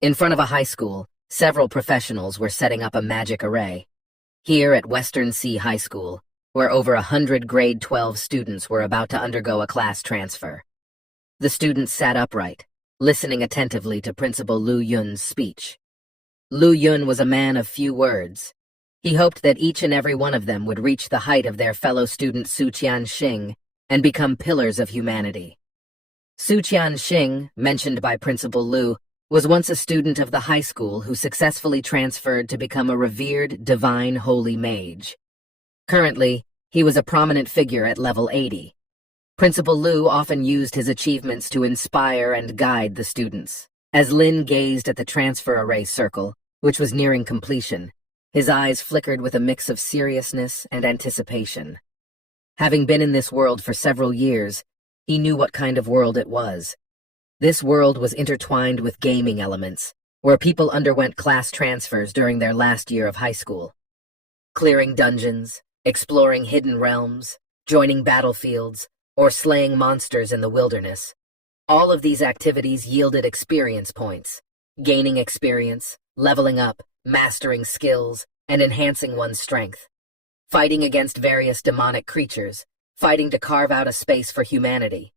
In front of a high school, several professionals were setting up a magic array. Here at Western Sea High School, where over 100 grade 12 students were about to undergo a class transfer. The students sat upright, listening attentively to Principal Lu Yun's speech. Lu Yun was a man of few words. He hoped that each and every one of them would reach the height of their fellow student Su Qianxing and become pillars of humanity. Su Qianxing, mentioned by Principal Lu, was once a student of the high school who successfully transferred to become a revered divine holy mage. Currently, he was a prominent figure at level 80. Principal Lu often used his achievements to inspire and guide the students. As Lin gazed at the transfer array circle, which was nearing completion, his eyes flickered with a mix of seriousness and anticipation. Having been in this world for several years, he knew what kind of world it was. This world was intertwined with gaming elements, where people underwent class transfers during their last year of high school. Clearing dungeons, exploring hidden realms, joining battlefields, or slaying monsters in the wilderness. All of these activities yielded experience points. Gaining experience, leveling up, mastering skills, and enhancing one's strength. Fighting against various demonic creatures, fighting to carve out a space for humanity.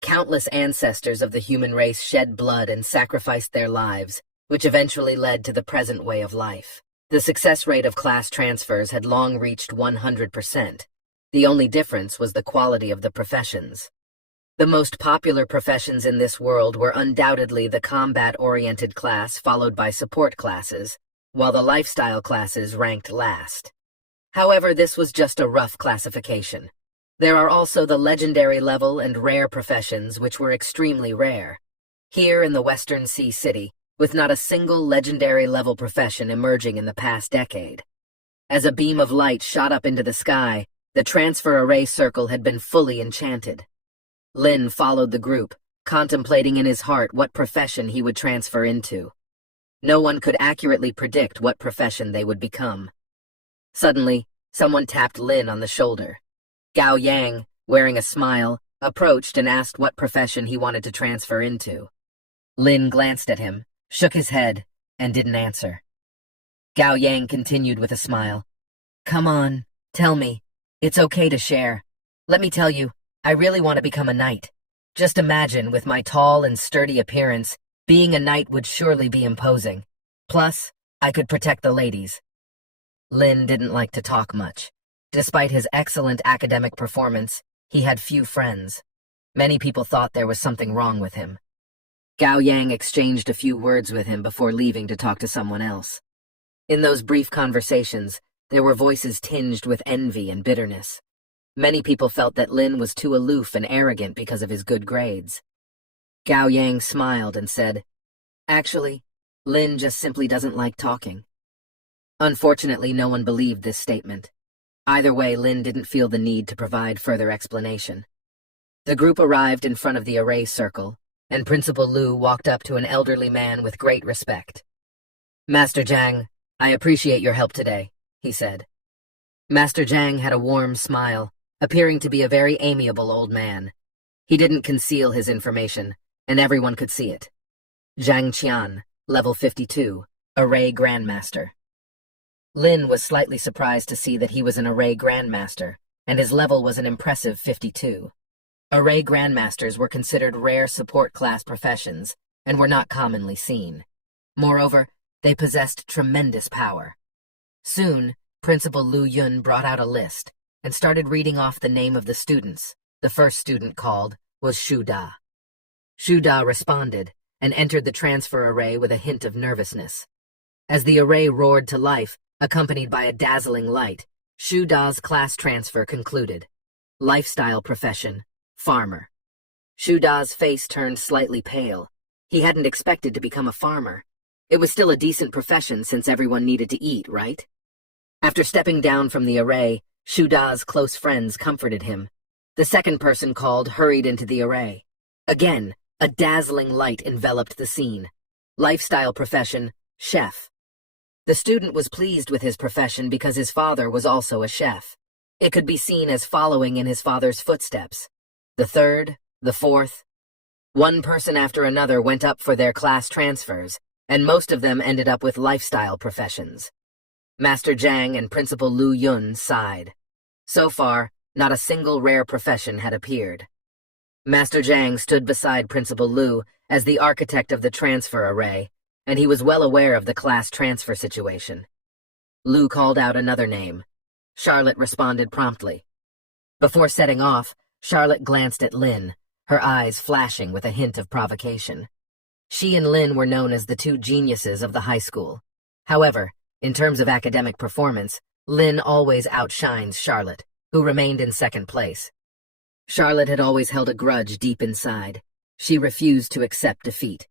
Countless ancestors of the human race shed blood and sacrificed their lives, which eventually led to the present way of life. The success rate of class transfers had long reached 100%. The only difference was the quality of the professions. The most popular professions in this world were undoubtedly the combat-oriented class followed by support classes, while the lifestyle classes ranked last. However, this was just a rough classification. There are also the legendary level and rare professions which were extremely rare. Here in the Western Sea City, with not a single legendary level profession emerging in the past decade. As a beam of light shot up into the sky, the transfer array circle had been fully enchanted. Lin followed the group, contemplating in his heart what profession he would transfer into. No one could accurately predict what profession they would become. Suddenly, someone tapped Lin on the shoulder. Gao Yang, wearing a smile, approached and asked what profession he wanted to transfer into. Lin glanced at him, shook his head, and didn't answer. Gao Yang continued with a smile. "Come on, tell me. It's okay to share. Let me tell you, I really want to become a knight. Just imagine, with my tall and sturdy appearance, being a knight would surely be imposing. Plus, I could protect the ladies." Lin didn't like to talk much. Despite his excellent academic performance, he had few friends. Many people thought there was something wrong with him. Gao Yang exchanged a few words with him before leaving to talk to someone else. In those brief conversations, there were voices tinged with envy and bitterness. Many people felt that Lin was too aloof and arrogant because of his good grades. Gao Yang smiled and said, "Actually, Lin just simply doesn't like talking." Unfortunately, no one believed this statement. Either way, Lin didn't feel the need to provide further explanation. The group arrived in front of the array circle, and Principal Lu walked up to an elderly man with great respect. "Master Zhang, I appreciate your help today," he said. Master Zhang had a warm smile, appearing to be a very amiable old man. He didn't conceal his information, and everyone could see it. Zhang Qian, level 52, Array Grandmaster. Lin was slightly surprised to see that he was an Array Grandmaster, and his level was an impressive 52. Array Grandmasters were considered rare support class professions, and were not commonly seen. Moreover, they possessed tremendous power. Soon, Principal Lu Yun brought out a list, and started reading off the name of the students. The first student called was Shu Da. Shu Da responded, and entered the transfer array with a hint of nervousness. As the array roared to life, accompanied by a dazzling light, Shu Da's class transfer concluded. Lifestyle profession, farmer. Shu Da's face turned slightly pale. He hadn't expected to become a farmer. It was still a decent profession since everyone needed to eat, right? After stepping down from the array, Shu Da's close friends comforted him. The second person called hurried into the array. Again, a dazzling light enveloped the scene. Lifestyle profession, chef. The student was pleased with his profession because his father was also a chef. It could be seen as following in his father's footsteps. The third, the fourth. One person after another went up for their class transfers, and most of them ended up with lifestyle professions. Master Zhang and Principal Lu Yun sighed. So far, not a single rare profession had appeared. Master Zhang stood beside Principal Lu as the architect of the transfer array, and he was well aware of the class transfer situation. Lu called out another name. Charlotte responded promptly. Before setting off, Charlotte glanced at Lin, her eyes flashing with a hint of provocation. She and Lin were known as the two geniuses of the high school. However, in terms of academic performance, Lin always outshines Charlotte, who remained in second place. Charlotte had always held a grudge deep inside. She refused to accept defeat.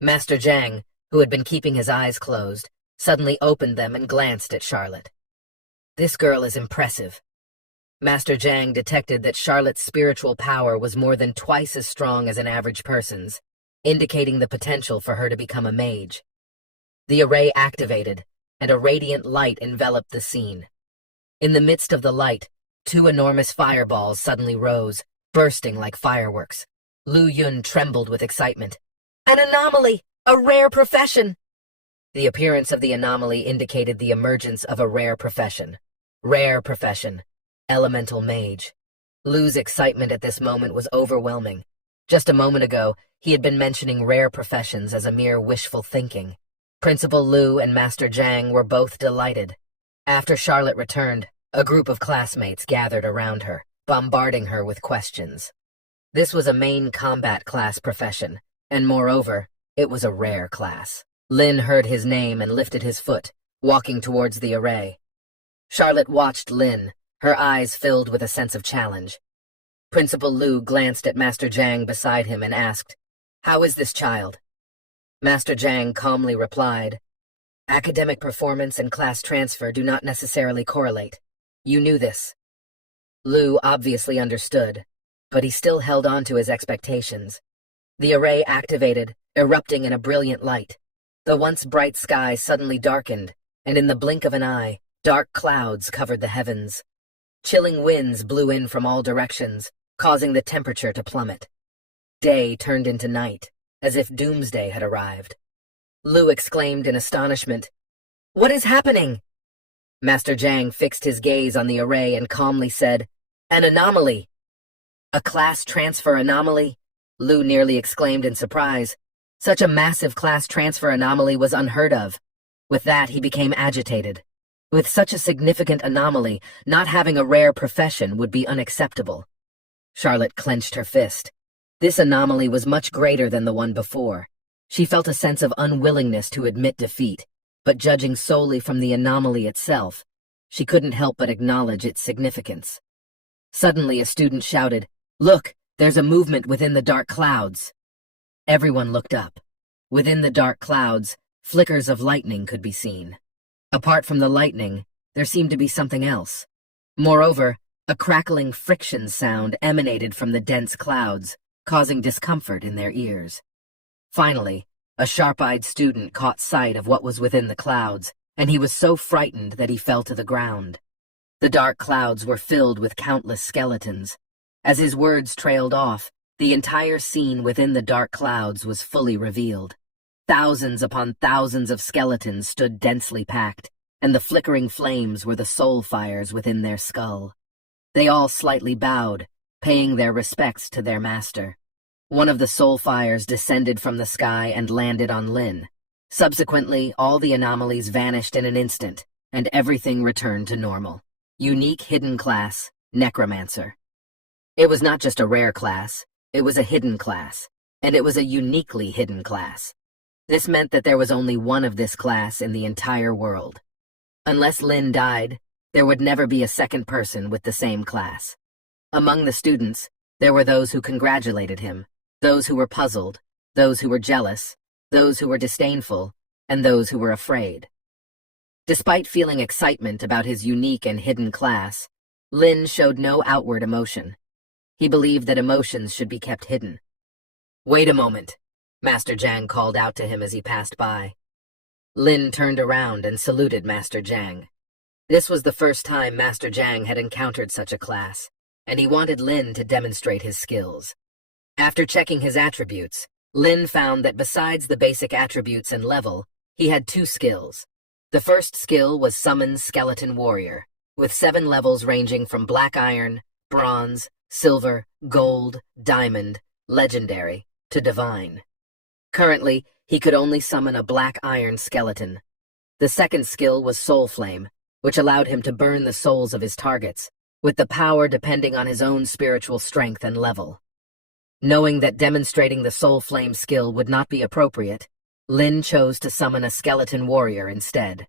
Master Zhang, who had been keeping his eyes closed, suddenly opened them and glanced at Charlotte. This girl is impressive. Master Zhang detected that Charlotte's spiritual power was more than twice as strong as an average person's, indicating the potential for her to become a mage. The array activated, and a radiant light enveloped the scene. In the midst of the light, two enormous fireballs suddenly rose, bursting like fireworks. Lu Yun trembled with excitement. An anomaly! A rare profession! The appearance of the anomaly indicated the emergence of a rare profession. Rare profession. Elemental mage. Lu's excitement at this moment was overwhelming. Just a moment ago, he had been mentioning rare professions as a mere wishful thinking. Principal Lu and Master Zhang were both delighted. After Charlotte returned, a group of classmates gathered around her, bombarding her with questions. This was a main combat class profession, and moreover, it was a rare class. Lin heard his name and lifted his foot, walking towards the array. Charlotte watched Lin, her eyes filled with a sense of challenge. Principal Lu glanced at Master Zhang beside him and asked, "How is this child?" Master Zhang calmly replied, "Academic performance and class transfer do not necessarily correlate. You knew this." Lu obviously understood, but he still held on to his expectations. The array activated, erupting in a brilliant light. The once bright sky suddenly darkened, and in the blink of an eye, dark clouds covered the heavens. Chilling winds blew in from all directions, causing the temperature to plummet. Day turned into night, as if doomsday had arrived. Lu exclaimed in astonishment, "What is happening?" Master Zhang fixed his gaze on the array and calmly said, "An anomaly." "A class transfer anomaly?" Lu nearly exclaimed in surprise. Such a massive class transfer anomaly was unheard of. With that, he became agitated. With such a significant anomaly, not having a rare profession would be unacceptable. Charlotte clenched her fist. This anomaly was much greater than the one before. She felt a sense of unwillingness to admit defeat, but judging solely from the anomaly itself, she couldn't help but acknowledge its significance. Suddenly, a student shouted, "Look, there's a movement within the dark clouds." Everyone looked up. Within the dark clouds, flickers of lightning could be seen. Apart from the lightning, there seemed to be something else. Moreover, a crackling friction sound emanated from the dense clouds, causing discomfort in their ears. Finally, a sharp-eyed student caught sight of what was within the clouds, and he was so frightened that he fell to the ground. The dark clouds were filled with countless skeletons. As his words trailed off, the entire scene within the dark clouds was fully revealed. Thousands upon thousands of skeletons stood densely packed, and the flickering flames were the soul fires within their skull. They all slightly bowed, paying their respects to their master. One of the soul fires descended from the sky and landed on Lin. Subsequently, all the anomalies vanished in an instant, and everything returned to normal. Unique hidden class, Necromancer. It was not just a rare class, it was a hidden class, and it was a uniquely hidden class. This meant that there was only one of this class in the entire world. Unless Lin died, there would never be a second person with the same class. Among the students, there were those who congratulated him, those who were puzzled, those who were jealous, those who were disdainful, and those who were afraid. Despite feeling excitement about his unique and hidden class, Lin showed no outward emotion. He believed that emotions should be kept hidden. "Wait a moment," Master Zhang called out to him as he passed by. Lin turned around and saluted Master Zhang. This was the first time Master Zhang had encountered such a class, and he wanted Lin to demonstrate his skills. After checking his attributes, Lin found that besides the basic attributes and level, he had two skills. The first skill was Summon Skeleton Warrior, with 7 levels ranging from Black Iron, Bronze, Silver, Gold, Diamond, Legendary, to Divine. Currently, he could only summon a Black Iron skeleton. The second skill was Soul Flame, which allowed him to burn the souls of his targets, with the power depending on his own spiritual strength and level. Knowing that demonstrating the Soul Flame skill would not be appropriate, Lin chose to summon a Skeleton Warrior instead.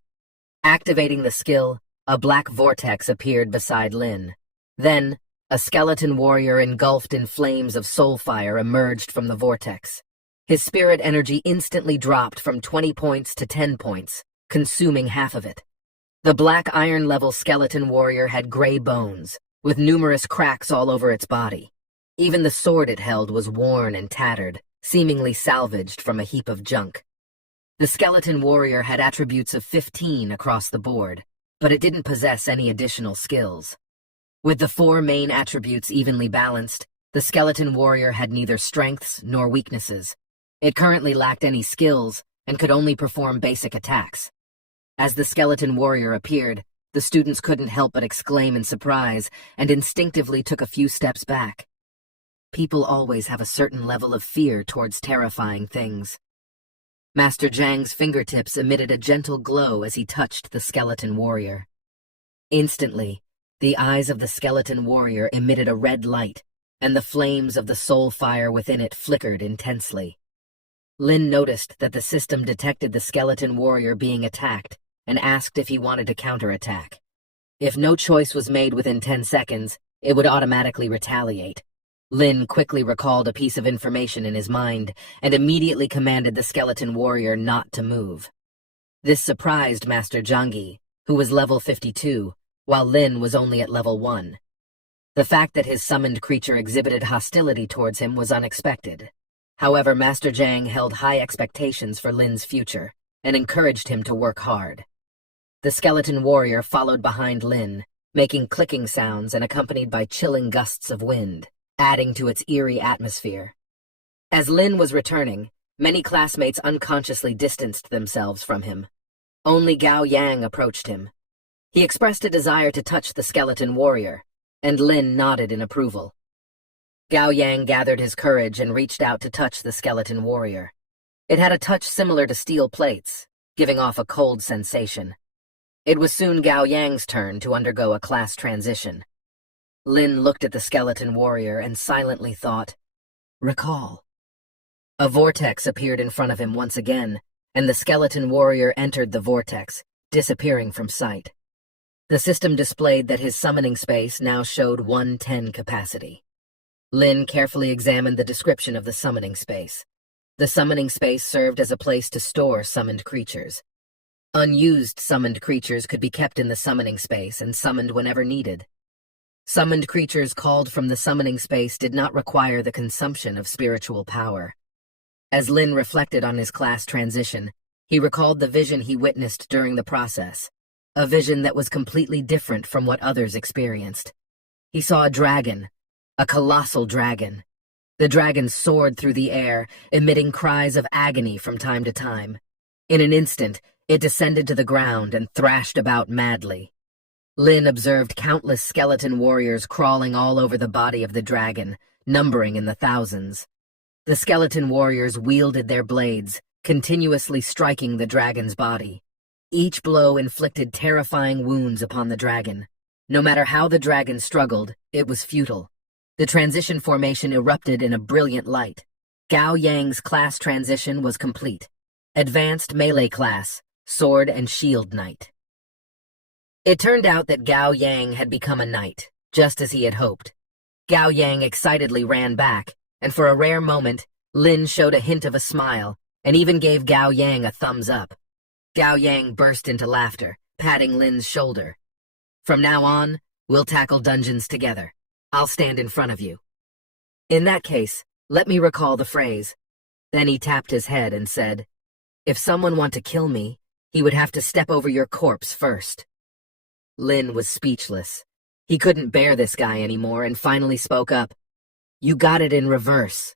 Activating the skill, a black vortex appeared beside Lin. Then, a Skeleton Warrior engulfed in flames of soul fire emerged from the vortex. His spirit energy instantly dropped from 20 points to 10 points, consuming half of it. The Black Iron level Skeleton Warrior had gray bones, with numerous cracks all over its body. Even the sword it held was worn and tattered, seemingly salvaged from a heap of junk. The Skeleton Warrior had attributes of 15 across the board, but it didn't possess any additional skills. With the 4 main attributes evenly balanced, the Skeleton Warrior had neither strengths nor weaknesses. It currently lacked any skills and could only perform basic attacks. As the Skeleton Warrior appeared, the students couldn't help but exclaim in surprise and instinctively took a few steps back. People always have a certain level of fear towards terrifying things. Master Zhang's fingertips emitted a gentle glow as he touched the Skeleton Warrior. Instantly, the eyes of the Skeleton Warrior emitted a red light, and the flames of the soul fire within it flickered intensely. Lin noticed that the system detected the Skeleton Warrior being attacked and asked if he wanted to counterattack. If no choice was made within 10 seconds, it would automatically retaliate. Lin quickly recalled a piece of information in his mind and immediately commanded the Skeleton Warrior not to move. This surprised Master Zhangyi, who was level 52, while Lin was only at level 1. The fact that his summoned creature exhibited hostility towards him was unexpected. However, Master Zhang held high expectations for Lin's future and encouraged him to work hard. The Skeleton Warrior followed behind Lin, making clicking sounds and accompanied by chilling gusts of wind, adding to its eerie atmosphere. As Lin was returning, many classmates unconsciously distanced themselves from him. Only Gao Yang approached him. He expressed a desire to touch the Skeleton Warrior, and Lin nodded in approval. Gao Yang gathered his courage and reached out to touch the Skeleton Warrior. It had a touch similar to steel plates, giving off a cold sensation. It was soon Gao Yang's turn to undergo a class transition. Lin looked at the Skeleton Warrior and silently thought, "Recall." A vortex appeared in front of him once again, and the Skeleton Warrior entered the vortex, disappearing from sight. The system displayed that his summoning space now showed 110 capacity. Lin carefully examined the description of the summoning space. The summoning space served as a place to store summoned creatures. Unused summoned creatures could be kept in the summoning space and summoned whenever needed. Summoned creatures called from the summoning space did not require the consumption of spiritual power. As Lin reflected on his class transition, he recalled the vision he witnessed during the process, a vision that was completely different from what others experienced. He saw a dragon, a colossal dragon. The dragon soared through the air, emitting cries of agony from time to time. In an instant, it descended to the ground and thrashed about madly. Lin observed countless skeleton warriors crawling all over the body of the dragon, numbering in the thousands. The skeleton warriors wielded their blades, continuously striking the dragon's body. Each blow inflicted terrifying wounds upon the dragon. No matter how the dragon struggled, it was futile. The transition formation erupted in a brilliant light. Gao Yang's class transition was complete. Advanced melee class, sword and shield knight. It turned out that Gao Yang had become a knight, just as he had hoped. Gao Yang excitedly ran back, and for a rare moment, Lin showed a hint of a smile, and even gave Gao Yang a thumbs up. Gao Yang burst into laughter, patting Lin's shoulder. "From now on, we'll tackle dungeons together. I'll stand in front of you. In that case, let me recall the phrase." Then he tapped his head and said, "If someone want to kill me, he would have to step over your corpse first." Lin was speechless. He couldn't bear this guy anymore and finally spoke up. "You got it in reverse."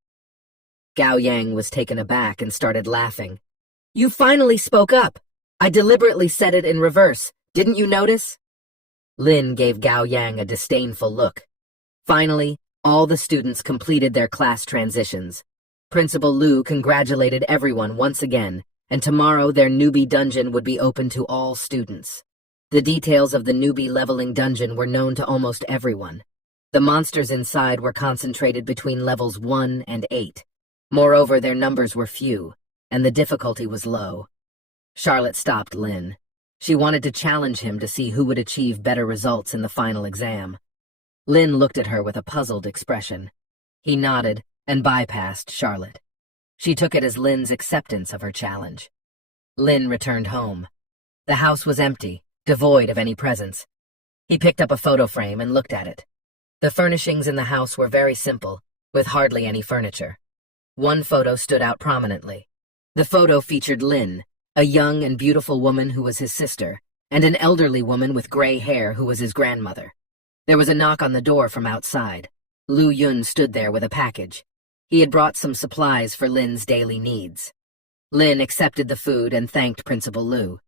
Gao Yang was taken aback and started laughing. You finally spoke up. I deliberately said it in reverse. Didn't you notice? Lin gave Gao Yang a disdainful look. Finally, all the students completed their class transitions. Principal Lu congratulated everyone once again, and tomorrow their newbie dungeon would be open to all students. The details of the newbie leveling dungeon were known to almost everyone. The monsters inside were concentrated between levels 1 and 8. Moreover, their numbers were few, and the difficulty was low. Charlotte stopped Lin. She wanted to challenge him to see who would achieve better results in the final exam. Lin looked at her with a puzzled expression. He nodded and bypassed Charlotte. She took it as Lin's acceptance of her challenge. Lin returned home. The house was empty, devoid of any presents. He picked up a photo frame and looked at it. The furnishings in the house were very simple, with hardly any furniture. One photo stood out prominently. The photo featured Lin, a young and beautiful woman who was his sister, and an elderly woman with gray hair who was his grandmother. There was a knock on the door from outside. Lu Yun stood there with a package. He had brought some supplies for Lin's daily needs. Lin accepted the food and thanked Principal Lu.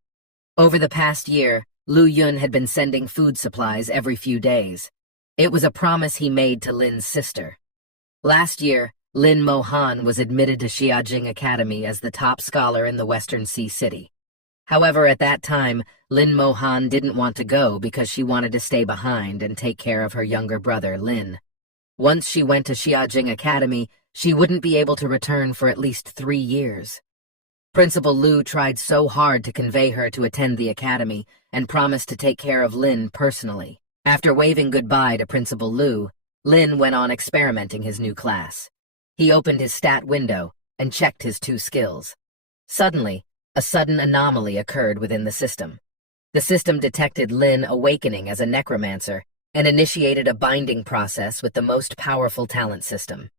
Over the past year, Lu Yun had been sending food supplies every few days. It was a promise he made to Lin's sister. Last year, Lin Mohan was admitted to Xiajing Academy as the top scholar in the Western Sea City. However, at that time, Lin Mohan didn't want to go because she wanted to stay behind and take care of her younger brother, Lin. Once she went to Xiajing Academy, she wouldn't be able to return for at least 3 years. Principal Lu tried so hard to convey her to attend the academy and promised to take care of Lin personally. After waving goodbye to Principal Lu, Lin went on experimenting his new class. He opened his stat window and checked his 2 skills. Suddenly, a sudden anomaly occurred within the system. The system detected Lin awakening as a necromancer and initiated a binding process with the most powerful talent system.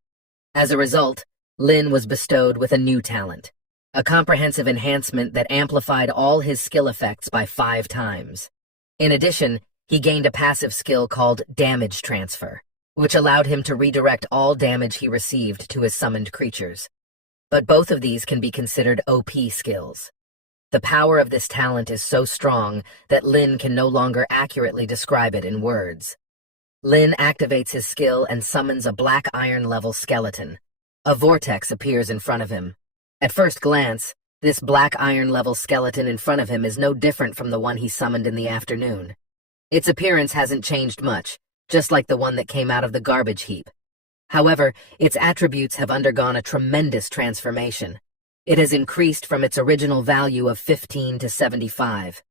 As a result, Lin was bestowed with a new talent, a comprehensive enhancement that amplified all his skill effects by 5 times. In addition, he gained a passive skill called Damage Transfer, which allowed him to redirect all damage he received to his summoned creatures. But both of these can be considered OP skills. The power of this talent is so strong that Lin can no longer accurately describe it in words. Lin activates his skill and summons a black iron-level skeleton. A vortex appears in front of him. At first glance, this black iron-level skeleton in front of him is no different from the one he summoned in the afternoon. Its appearance hasn't changed much, just like the one that came out of the garbage heap. However, its attributes have undergone a tremendous transformation. It has increased from its original value of 15 to 75.